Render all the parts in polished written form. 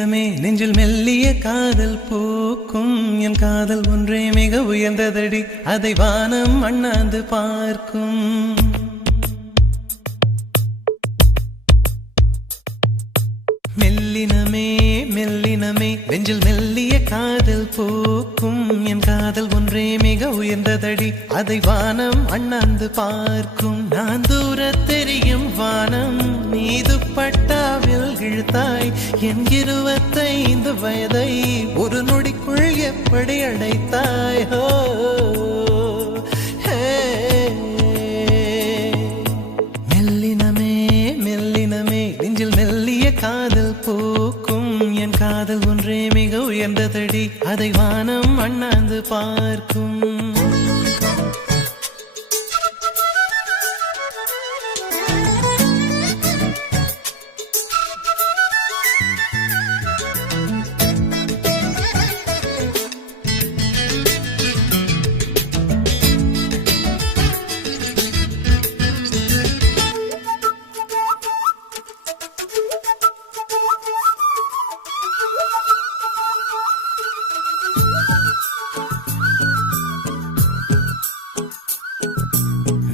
மெல்லினமே நெஞ்சில் மெல்லிய காதல் பூக்கும் என் காதல் ஒன்றே மிக உயர்ந்ததடி அதை வானம் அண்ணாந்து பார்க்கும் மெல்லினமே மெல்லினமே நெஞ்சில் மெல்லிய காதல் பூக்கும் என் காதல் ஒன்றே மிக உயர்ந்ததடி அதை வானம் அண்ணாந்து பார்க்கும் நான் தூர தெரியும் வானம் மீது பட்டாவில் இழுத்தாய் என் 25 வயதை ஒரு நொடிக்குள் எப்படி அடைத்தாய் ஹோ மெல்லினமே மெல்லினமே நெஞ்சில் மெல்லிய காதல் பூக்கும் என் காதல் ஒன்றே மிக உயர்ந்ததடி அதை வானம் அண்ணாந்து பார்க்கும்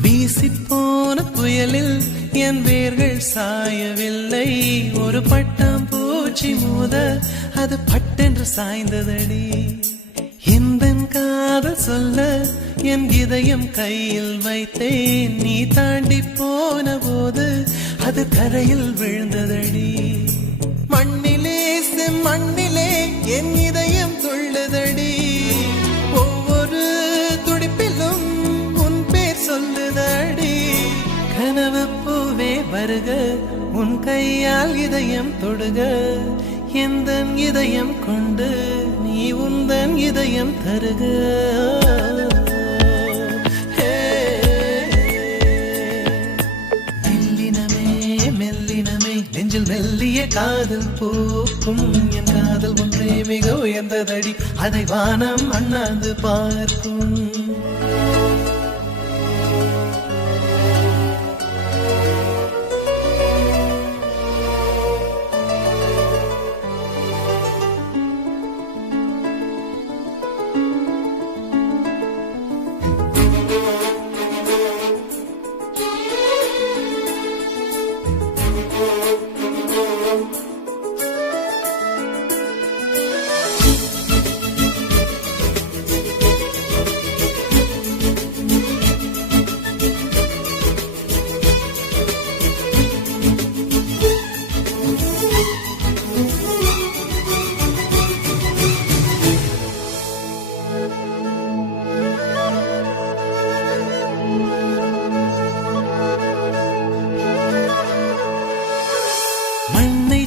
வீசிப்போன புயலில் என் வேர்கள் சாயவில்லை ஒரு பட்டாம் பூச்சி மோத அது பட்டென்று சாய்ந்ததடி எந்த காதல் சொல்ல என் இதயம் கையில் வைத்தேன் நீ தாண்டி போன போது அது தரையில் விழுந்ததடி மண்ணிலே மண்ணிலே என் இதயம் துள்ளுதடி ஒவ்வொரு துடிப்பிலும் உன் பேர் சொல்லுதடி கனவு பூவே வருக உன் கையால் இதயம் தொடுக எந்தன் இதயம் கொண்டு நீ உந்தன் இதயம் தருக மெல்லினமே மெல்லினமே நெஞ்சில் மெல்லிய காதல் பூக்கும் என் காதல் ஒன்றே மிக உயர்ந்ததடி அதை வானம் அண்ணாந்து பார்க்கும்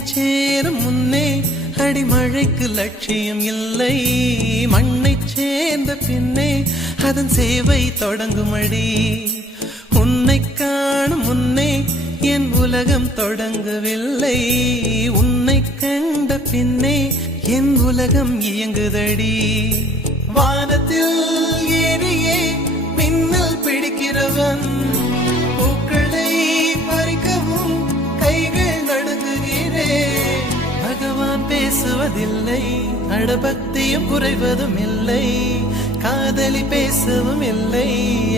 சேரும் முன்னே அடிமழைக்கு லட்சியம் இல்லை மண்ணை சேர்ந்த பின்னே அதன் சேவை தொடங்குமடி உன்னை காணும் முன்னே என் உலகம் தொடங்கவில்லை உன்னை கண்ட பின்னே என் உலகம் இயங்குதடி வானத்தில் ஏறியே மின்னல் பிடிக்கிறவன் பூக்களை பறிக்கவும் கைகள் நடுங்குகிறேன் பகவான் பேசுவதில்லை அடபக்தியும் குறைவதும் இல்லை காதலி பேசவும் இல்லை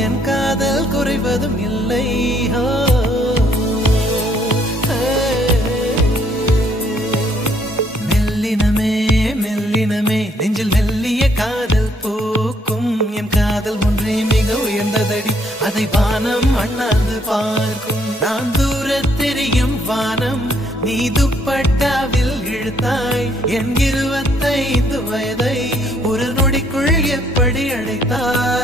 என் காதல் குறைவதும் இல்லை மெல்லினமே மெல்லினமே நெஞ்சில் மெல்லிய காதல் பூக்கும் என் காதல் ஒன்றே மிக உயர்ந்ததடி அதை வானம் அண்ணாந்து பார்க்கும் நான் தூர தெரியும் வானம் நீ துப்பட்டாவில் இழுத்தாய் என் 25 வயதை ஒரு நொடிக்குள் எப்படி அடைத்தாய்